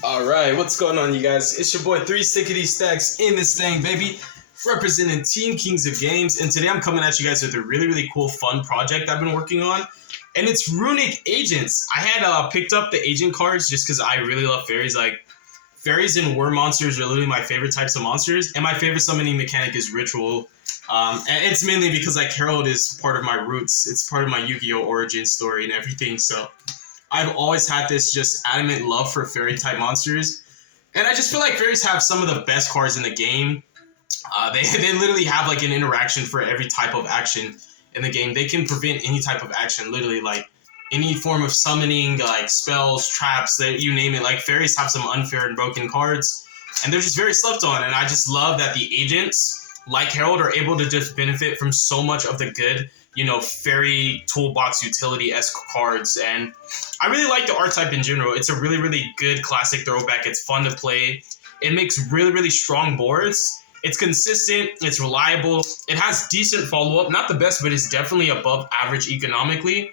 Alright, what's going on, you guys? It's your boy 360stacks in this thing, baby. Representing Team Kings of Games. And today I'm coming at you guys with a really cool, fun project I've been working on. And it's Runic Agents. I had picked up the agent cards just because I really love fairies. Like, fairies and worm monsters are literally my favorite types of monsters. And my favorite summoning mechanic is Ritual. And it's mainly because, like, Herald is part of my roots. It's part of my Yu-Gi-Oh! Origin story and everything, so I've always had this just adamant love for fairy-type monsters. And I just feel like fairies have some of the best cards in the game. They literally have, like, an interaction for every type of action in the game. They can prevent any type of action, literally, like, any form of summoning, like, spells, traps, you name it. Like, fairies have some unfair and broken cards, and they're just very slept on. And I just love that the agents, like Herald, are able to just benefit from so much of the good, you know, fairy toolbox utility-esque cards. And I really like the art type in general. It's a really good classic throwback. It's fun to play. It makes really strong boards. It's consistent. It's reliable. It has decent follow-up. Not the best, but it's definitely above average economically.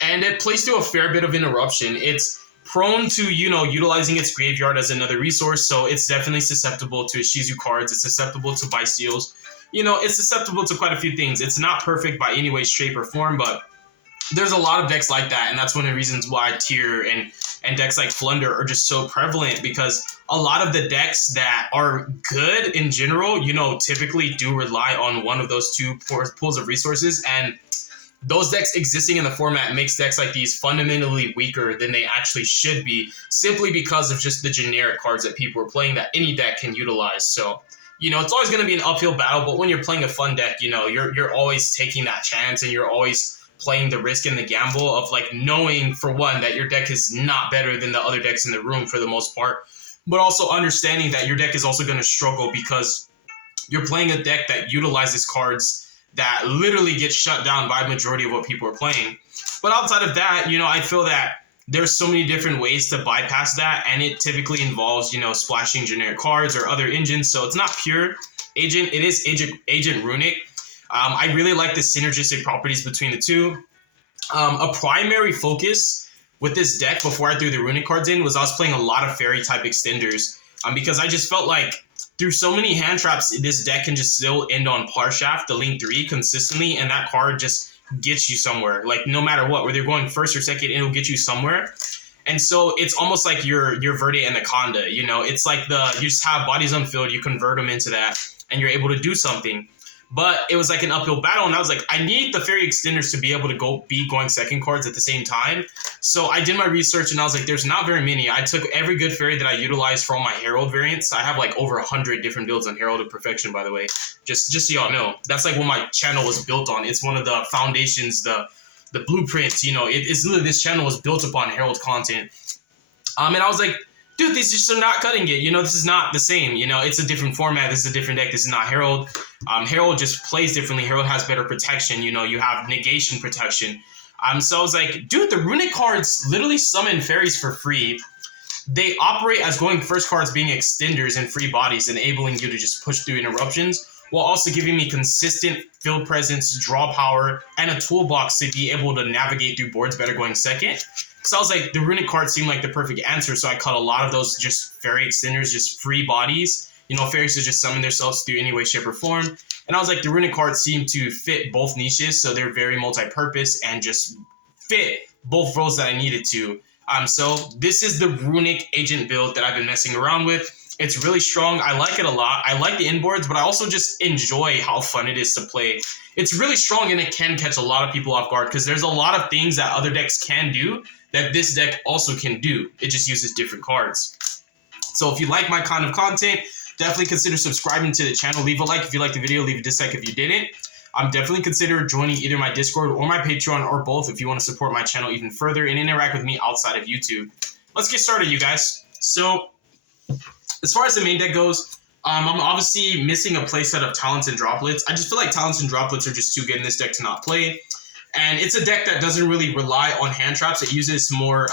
And it plays through a fair bit of interruption. It's prone to, you know, utilizing its graveyard as another resource, so it's definitely susceptible to Shizu cards. It's susceptible to Bystials. You know, it's susceptible to quite a few things. It's not perfect by any way, shape, or form, but there's a lot of decks like that, and that's one of the reasons why Tier and decks like Flunder are just so prevalent, because a lot of the decks that are good in general, you know, typically do rely on one of those two pools of resources, and those decks existing in the format makes decks like these fundamentally weaker than they actually should be, simply because of just the generic cards that people are playing that any deck can utilize. So, you know, it's always going to be an uphill battle, but when you're playing a fun deck, you know, you're always taking that chance, and you're always playing the risk and the gamble of, like, knowing, for one, that your deck is not better than the other decks in the room for the most part, but also understanding that your deck is also going to struggle because you're playing a deck that utilizes cards that literally get shut down by a majority of what people are playing. But outside of that, you know, I feel that there's so many different ways to bypass that, and it typically involves, you know, splashing generic cards or other engines. So it's not pure agent. It is agent Runic. I really like the synergistic properties between the two. A primary focus with this deck before I threw the Runic cards in was I was playing a lot of fairy type extenders, because I just felt like through so many hand traps, this deck can just still end on Parshaft, the link 3, consistently, and that card just gets you somewhere. Like, no matter what, whether you're going first or second, it'll get you somewhere. And so it's almost like your Verde Anaconda, you know? It's like you just have bodies on field, you convert them into that, and you're able to do something. But it was like an uphill battle, and I was like, I need the fairy extenders to be able to be going second cards at the same time. So I did my research, and I was like, there's not very many. I took every good fairy that I utilized for all my Herald variants. I have like over 100 different builds on Herald of Perfection, by the way. Just so y'all know. That's like what my channel was built on. It's one of the foundations, the blueprints, you know. It's literally, this channel was built upon Herald content. And I was like, dude, these just are not cutting it. You know, this is not the same. You know, it's a different format. This is a different deck. This is not Herald. Herald just plays differently. Herald has better protection. You know, you have negation protection. So I was like, dude, the Runic cards literally summon fairies for free. They operate as going first cards being extenders and free bodies, enabling you to just push through interruptions, while also giving me consistent field presence, draw power, and a toolbox to be able to navigate through boards better going second. So I was like, the Runic cards seemed like the perfect answer, so I cut a lot of those just fairy extenders, just free bodies. You know, fairies to just summon themselves through any way, shape, or form. And I was like, the Runic cards seem to fit both niches, so they're very multi-purpose and just fit both roles that I needed to. So this is the Runic agent build that I've been messing around with. It's really strong. I like it a lot. I like the inboards, but I also just enjoy how fun it is to play. It's really strong, and it can catch a lot of people off guard, because there's a lot of things that other decks can do that this deck also can do. It just uses different cards. So if you like my kind of content, definitely consider subscribing to the channel. Leave a like if you liked the video. Leave a dislike if you didn't. Definitely consider joining either my Discord or my Patreon, or both, if you want to support my channel even further and interact with me outside of YouTube. Let's get started, you guys. So as far as the main deck goes, I'm obviously missing a playset of Talents and Droplets. I just feel like Talents and Droplets are just too good in this deck to not play. And it's a deck that doesn't really rely on hand traps. It uses more,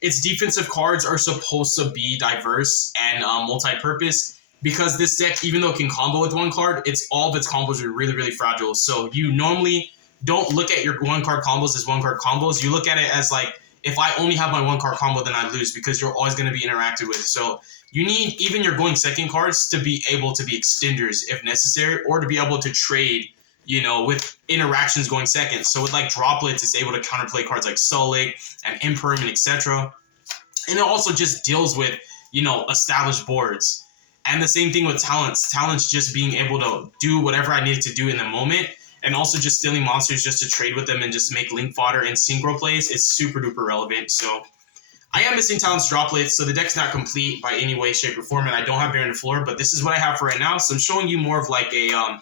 its defensive cards are supposed to be diverse and multi-purpose, because this deck, even though it can combo with one card, all of its combos are really fragile. So you normally don't look at your one-card combos as one-card combos. You look at it as, like, if I only have my 1-card combo, then I lose because you're always going to be interacted with. So you need even your going second cards to be able to be extenders if necessary, or to be able to trade, you know, with interactions going second. So with like droplets, it's able to counterplay cards like Sullick and Imperm and etc. And it also just deals with, you know, established boards. And the same thing with talents. Talents just being able to do whatever I needed to do in the moment, and also just stealing monsters just to trade with them and just make link fodder and synchro plays is super duper relevant. So I am missing talents droplets, so the deck's not complete by any way, shape, or form, and I don't have Baron Floor, but this is what I have for right now. So I'm showing you more of like a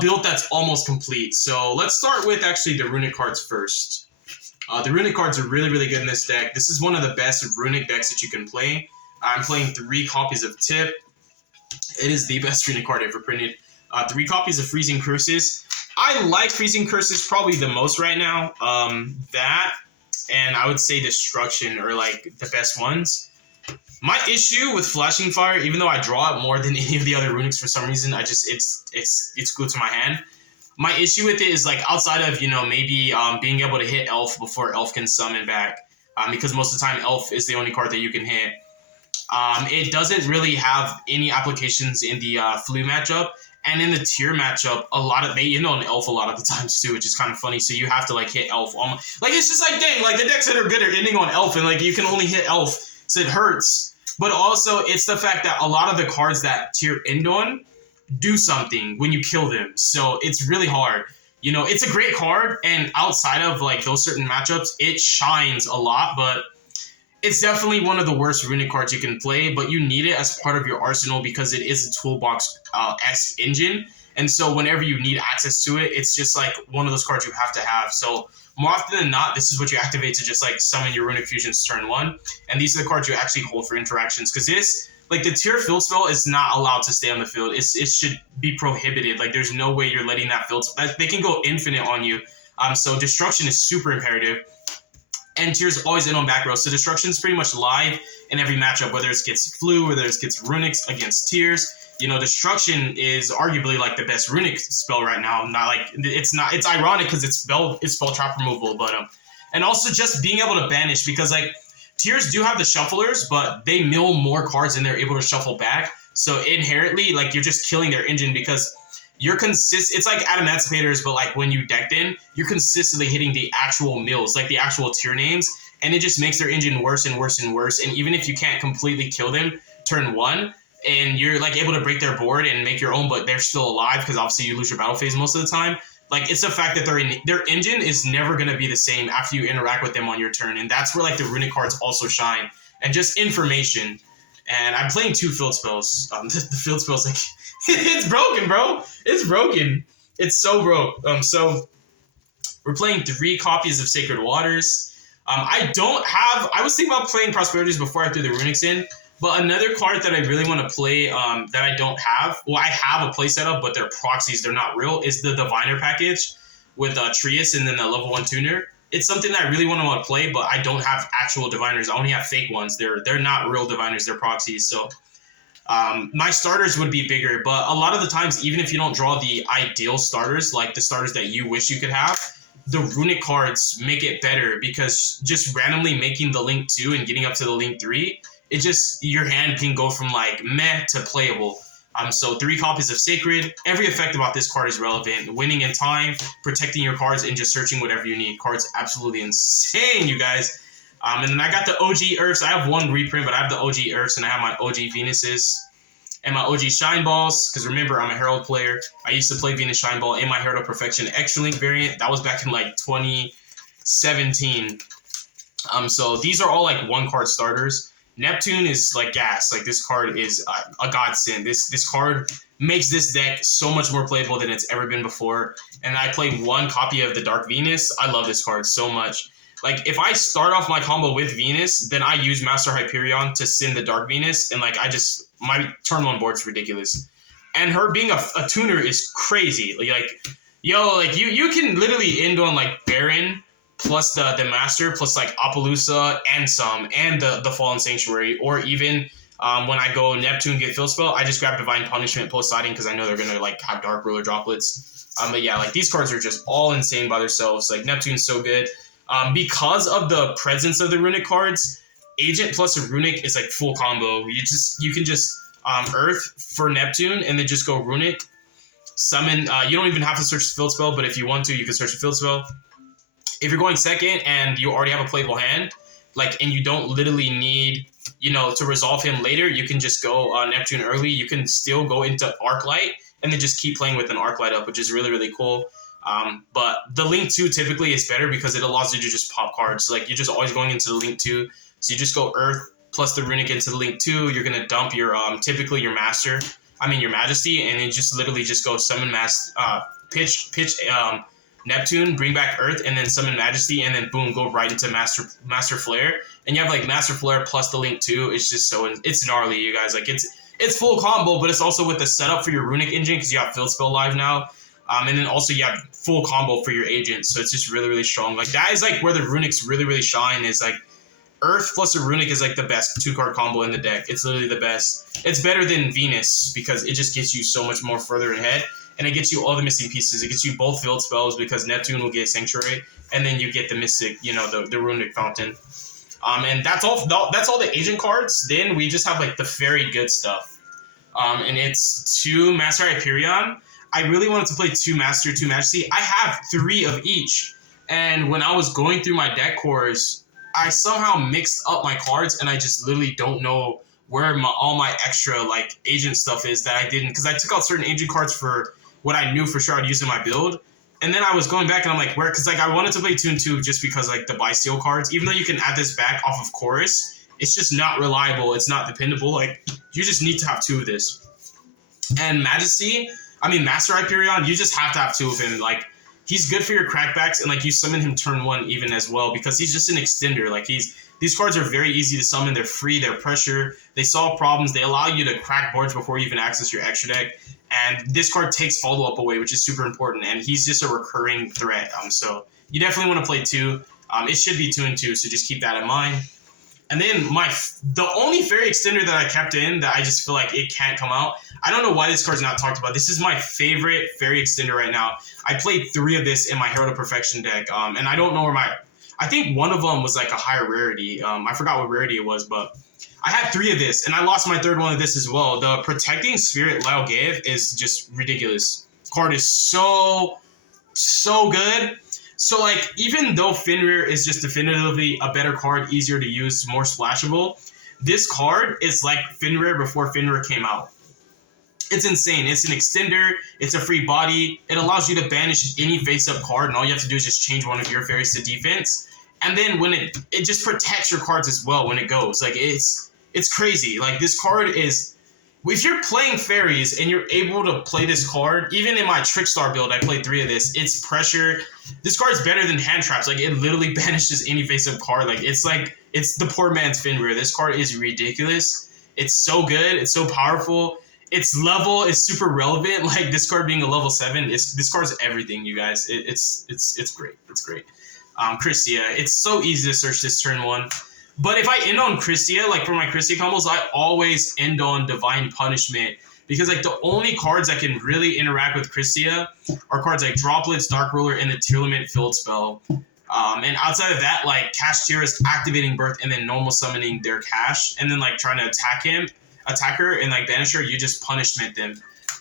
build that's almost complete. So let's start with actually the Runic cards first. The Runic cards are really, really good in this deck. This is one of the best Runic decks that you can play. I'm playing 3 copies of Tip. It is the best Runic card ever printed. 3 copies of Freezing Curses. I like Freezing Curses probably the most right now. That, and I would say Destruction are like the best ones. My issue with Flashing Fire, even though I draw it more than any of the other Runics for some reason, it's glued to my hand. My issue with it is like outside of, you know, maybe being able to hit Elf before Elf can summon back, because most of the time Elf is the only card that you can hit. It doesn't really have any applications in the Flu matchup, and in the Tier matchup, they end on Elf a lot of the times too, which is kind of funny. So you have to like hit Elf. Like it's just like, dang, like the decks that are good are ending on Elf, and like you can only hit Elf, so it hurts. But also it's the fact that a lot of the cards that Tier end on do something when you kill them, so it's really hard. You know, it's a great card, and outside of like those certain matchups, it shines a lot, but it's definitely one of the worst Runic cards you can play, but you need it as part of your arsenal because it is a toolbox-esque engine. And so whenever you need access to it, it's just like one of those cards you have to have. So more often than not, this is what you activate to just like summon your Runic Fusions turn 1. And these are the cards you actually hold for interactions, because this, like the Tier field spell is not allowed to stay on the field. It should be prohibited. Like there's no way you're letting that field, they can go infinite on you. So Destruction is super imperative. And Tier's always in on back row, so Destruction is pretty much live in every matchup, whether it gets Flu, whether it gets Runics against Tiers. You know, Destruction is arguably like the best Runic spell right now. Not like it's ironic because it's spell trap removal, but and also just being able to banish, because like Tiers do have the shufflers, but they mill more cards and they're able to shuffle back. So inherently, like you're just killing their engine because you're it's like Adamantimators, but like when you decked in, you're consistently hitting the actual mills, like the actual Tier names, and it just makes their engine worse and worse and worse. And even if you can't completely kill them turn 1, and you're like able to break their board and make your own, but they're still alive because obviously you lose your battle phase most of the time. Like it's the fact that their engine is never gonna be the same after you interact with them on your turn, and that's where like the Runic cards also shine, and just information. And I'm playing 2 field spells. The field spells, like, it's broken, bro. It's broken. It's so broke. So we're playing 3 copies of Sacred Waters. I was thinking about playing Prosperities before I threw the Runics in, but another card that I really want to play that I don't have, well, I have a play setup, but they're proxies, they're not real, is the Diviner package with Trius and then the level 1 tuner. It's something that I really want to play, but I don't have actual diviners. I only have fake ones. They're not real diviners. They're proxies. So my starters would be bigger, but a lot of the times, even if you don't draw the ideal starters, like the starters that you wish you could have, the Runic cards make it better, because just randomly making the Link 2 and getting up to the Link 3, it just, your hand can go from like meh to playable. So 3 copies of Sacred. Every effect about this card is relevant. Winning in time, protecting your cards, and just searching whatever you need. Card's absolutely insane, you guys. And then I got the OG Earths. I have 1 reprint, but I have the OG Earths, and I have my OG Venuses and my OG Shine Balls. Because remember, I'm a Herald player. I used to play Venus Shine Ball in my Herald of Perfection Extra Link variant. That was back in like 2017. So these are all like 1-card starters. Neptune is like gas. Like this card is a godsend. This card makes this deck so much more playable than it's ever been before. And I played 1 copy of the Dark Venus. I love this card so much. Like if I start off my combo with Venus, then I use Master Hyperion to send the Dark Venus, and like my turn 1 board's ridiculous. And her being a tuner is crazy. Like yo, like you can literally end on like Baron plus the Master, plus like Appaloosa and the Fallen Sanctuary, or even when I go Neptune get field spell, I just grab Divine Punishment post siding because I know they're gonna like have Dark Ruler droplets. But yeah, like these cards are just all insane by themselves. Like Neptune's so good. Because of the presence of the Runic cards, Agent plus a Runic is like full combo. You can just Earth for Neptune and then just go Runic. Summon. You don't even have to search the field spell, but if you want to, you can search the field spell. If you're going second and you already have a playable hand, like, and you don't literally need, to resolve him later, you can just go Neptune early. You can still go into Arclight and then just keep playing with an Arclight up, which is really, really cool. But the Link 2 typically is better because it allows you to just pop cards. So, like, you're just always going into the Link 2. So you just go Earth plus the Runic into the Link 2. You're going to dump your, typically your your Majesty, and then just literally just go summon pitch Neptune, bring back Earth, and then summon Majesty, and then boom, go right into Master Flare. And you have like Master Flare plus the Link 2. It's just it's gnarly, you guys. Like it's full combo, but it's also with the setup for your Runic engine because you have Field Spell live now. And then also you have full combo for your agent, so it's just really, really strong. Like that is like where the Runics really, really shine. Is like Earth plus a Runic is like the best 2-card combo in the deck. It's literally the best. It's better than Venus because it just gets you so much more further ahead. And it gets you all the missing pieces. It gets you both field spells because Neptune will get Sanctuary, and then you get the Mystic, the Runic Fountain. And that's all. That's all the agent cards. Then we just have like the very good stuff. And it's 2 Master Hyperion. I really wanted to play 2 Master, 2 Majesty. I have 3 of each. And when I was going through my deck cores, I somehow mixed up my cards, and I just literally don't know where all my extra like agent stuff is that I didn't, because I took out certain agent cards for what I knew for sure I'd use in my build. And then I was going back and I'm like, where? Because like I wanted to play 2 and 2 just because like the buy steal cards, even though you can add this back off of Chorus, it's just not reliable. It's not dependable. Like you just need to have 2 of this. And Master Hyperion, you just have to have 2 of him. Like he's good for your crackbacks, and like you summon him turn 1 even as well because he's just an extender. Like these cards are very easy to summon. They're free. They're pressure. They solve problems. They allow you to crack boards before you even access your extra deck. And this card takes follow-up away, which is super important. And he's just a recurring threat. So you definitely want to play 2. It should be 2 and 2, so just keep that in mind. And then the only fairy extender that I kept in that I just feel like it can't come out. I don't know why this card's not talked about. This is my favorite fairy extender right now. I played 3 of this in my Herald of Perfection deck. And I don't know where I think one of them was like a higher rarity. I forgot what rarity it was, but I had 3 of this, and I lost my 3rd one of this as well. The Protecting Spirit Laogaev is just ridiculous. Card is so good. So, like, even though Fenrir is just definitively a better card, easier to use, more splashable, this card is like Fenrir before Fenrir came out. It's insane. It's an extender. It's a free body. It allows you to banish any face-up card, and all you have to do is just change one of your fairies to defense. And then when it just protects your cards as well when it goes. Like, it's crazy. Like, this card is... If you're playing fairies and you're able to play this card, even in my Trickstar build, I played 3 of this. It's pressure. This card's better than hand traps. Like, it literally banishes any face-up card. Like, it's the poor man's Fenrir. This card is ridiculous. It's so good. It's so powerful. Its level is super relevant. Like, this card being a level 7, this card's everything, you guys. It's great. It's great. Christia. It's so easy to search this turn 1. But if I end on Christia, like for my Christia combos, I always end on Divine Punishment. Because like the only cards that can really interact with Christia are cards like Droplets, Dark Ruler, and the Tearlament Field Spell. And outside of that, like Kashtira's activating Birth and then normal summoning their Cash. And then like trying to attack her and like banish her, you just punishment them.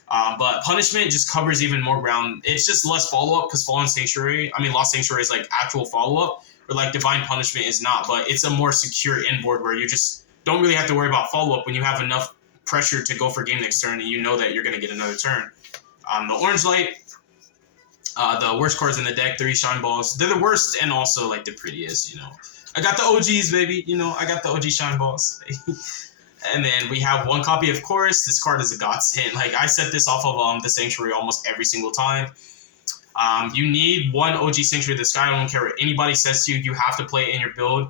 But Punishment just covers even more ground. It's just less follow-up because Lost Sanctuary is like actual follow-up. Or like Divine Punishment is not, but it's a more secure inboard where you just don't really have to worry about follow-up when you have enough pressure to go for game next turn and you know that you're going to get another turn. The Orange Light, the worst cards in the deck, 3 Shine Balls. They're the worst and also like the prettiest, I got the OGs, baby. I got the OG Shine Balls. And then we have 1 copy of Chorus. This card is a godsend. Like, I set this off of the Sanctuary almost every single time. You need 1 OG Sanctuary of the Sky. I don't care what anybody says to you. You have to play it in your build.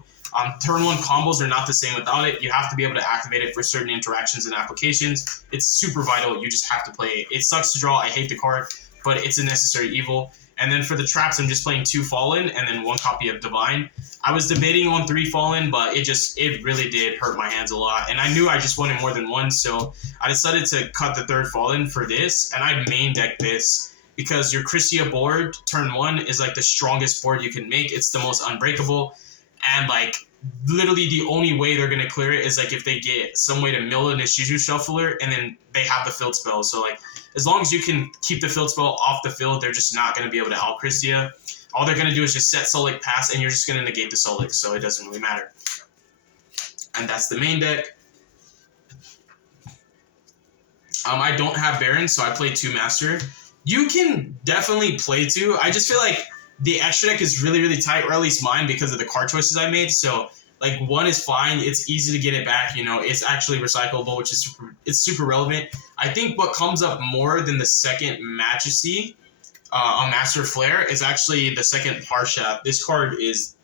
Turn 1 combos are not the same without it. You have to be able to activate it for certain interactions and applications. It's super vital. You just have to play it. It sucks to draw. I hate the card, but it's a necessary evil. And then for the traps, I'm just playing 2 Fallen and then 1 copy of Divine. I was debating on 3 Fallen, but it really did hurt my hands a lot. And I knew I just wanted more than 1, so I decided to cut the 3rd Fallen for this, and I main decked this. because your Christia board turn 1 is like the strongest board you can make. It's the most unbreakable, and like literally the only way they're gonna clear it is like if they get some way to mill in a Shizu Shuffler and then they have the field spell. So like as long as you can keep the field spell off the field, they're just not gonna be able to out Christia. All they're gonna do is just set Solic pass, and you're just gonna negate the Solic, so it doesn't really matter. And that's the main deck. I don't have Baron, so I play 2 Master. You can definitely play 2. I just feel like the extra deck is really, really tight, or at least mine, because of the card choices I made. So, like, 1 is fine. It's easy to get it back. You know, it's actually recyclable, which is super relevant. I think what comes up more than the second Majesty on Master Flare is actually the second Parshat. This card is...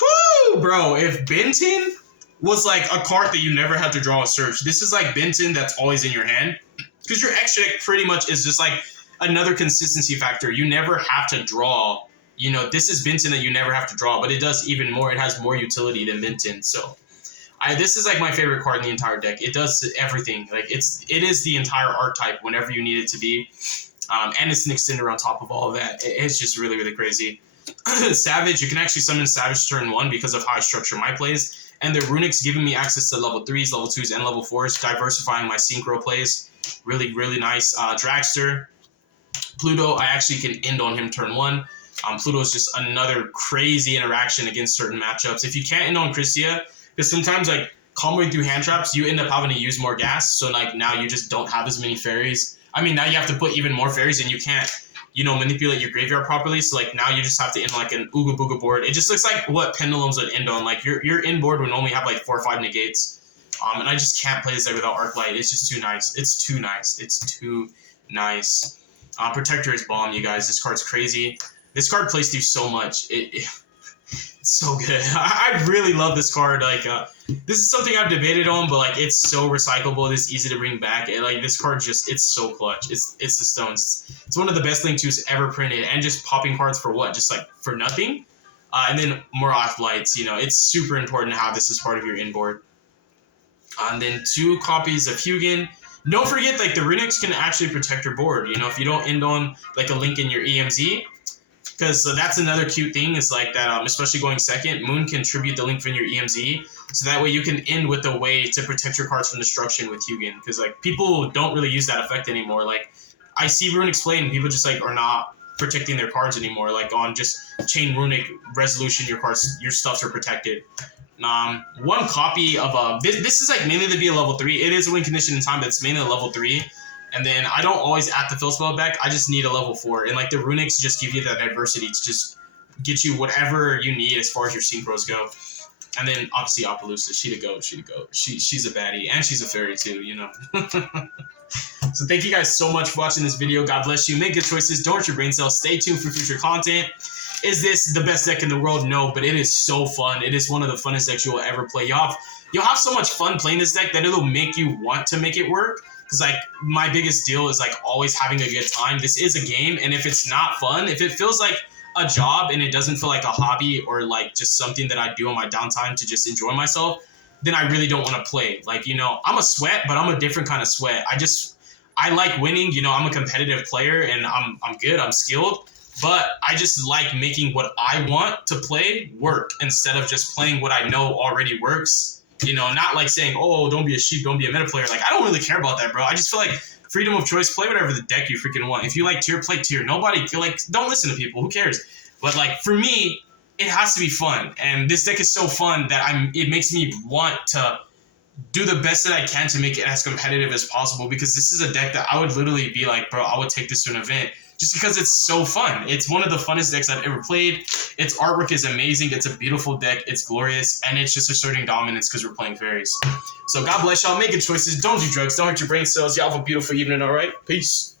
Whoo, bro, if Benton was like a card that you never had to draw a search, this is like Benton that's always in your hand. Because your extra deck pretty much is just like another consistency factor. You never have to draw. You know, this is Benton that you never have to draw, but it does even more. It has more utility than Benton. So this is like my favorite card in the entire deck. It does everything. Like it is the entire archetype whenever you need it to be. And it's an extender on top of all of that. It's just really, really crazy. Savage, you can actually summon Savage turn 1 because of how I structure my plays. And the Runic's giving me access to level 3s, level 2s, and level 4s, diversifying my synchro plays. Really, really nice. Dragster. Pluto, I actually can end on him turn 1. Pluto is just another crazy interaction against certain matchups. If you can't end on Christia, because sometimes like comboing through hand traps, you end up having to use more gas. So like now you just don't have as many fairies. I mean, now you have to put even more fairies, and you can't, you know, manipulate your graveyard properly. So like now you just have to end like an Ooga Booga board. It just looks like what Pendulums would end on. Like your end board would only have like 4 or 5 negates. And I just can't play this deck without Arclight. It's just too nice. It's too nice. It's too nice. Protector is bomb, you guys. This card's crazy. This card plays through so much. It's so good. I really love this card. Like this is something I've debated on, but like it's so recyclable. It's easy to bring back. Like this card just, it's so clutch. It's the stones. It's one of the best Link 2s ever printed, and just popping cards for what? Just like for nothing. And then Marath Lights. You know, it's super important to have this as part of your inboard. And then 2 copies of Hugin. Don't forget, like, the Runicks can actually protect your board. You know, if you don't end on, like, a Link in your EMZ. Because that's another cute thing is, like, that, especially going second, Moon can tribute the Link from your EMZ. So that way you can end with a way to protect your cards from destruction with Hugin. Because, like, people don't really use that effect anymore. Like, I see Runicks played, and people just, like, are not protecting their cards anymore. Like, on just Chain Runic Resolution, your cards, your stuffs are protected. 1 copy of this is like mainly to be a level 3. It is a win condition in time, but it's mainly a level 3. And then I don't always add the field spell back. I just need a level 4. And like the Runicks just give you that diversity to just get you whatever you need as far as your synchros go. And then obviously Appaloosa, she to go. She's a baddie, and she's a fairy too, you know. So thank you guys so much for watching this video. God bless you. Make good choices. Don't hurt your brain cells. Stay tuned for future content. Is this the best deck in the world? No, but it is so fun. It is one of the funnest decks you will ever play. You'll have so much fun playing this deck that it'll make you want to make it work. Because, like, my biggest deal is, like, always having a good time. This is a game, and if it's not fun, if it feels like a job and it doesn't feel like a hobby or, like, just something that I do on my downtime to just enjoy myself, then I really don't want to play. Like, you know, I'm a sweat, but I'm a different kind of sweat. I like winning. You know, I'm a competitive player, and I'm good. I'm skilled. But I just like making what I want to play work instead of just playing what I know already works. You know, not like saying, oh, don't be a sheep, don't be a meta player. Like, I don't really care about that, bro. I just feel like freedom of choice, play whatever the deck you freaking want. If you like tier, play tier. Nobody, like, don't listen to people. Who cares? But, like, for me, it has to be fun. And this deck is so fun that it makes me want to do the best that I can to make it as competitive as possible, because this is a deck that I would literally be like, bro, I would take this to an event just because it's so fun. It's one of the funnest decks I've ever played. Its artwork is amazing. It's a beautiful deck. It's glorious. And it's just asserting dominance because we're playing fairies. So God bless y'all. Make good choices. Don't do drugs. Don't hurt your brain cells. Y'all have a beautiful evening, all right? Peace.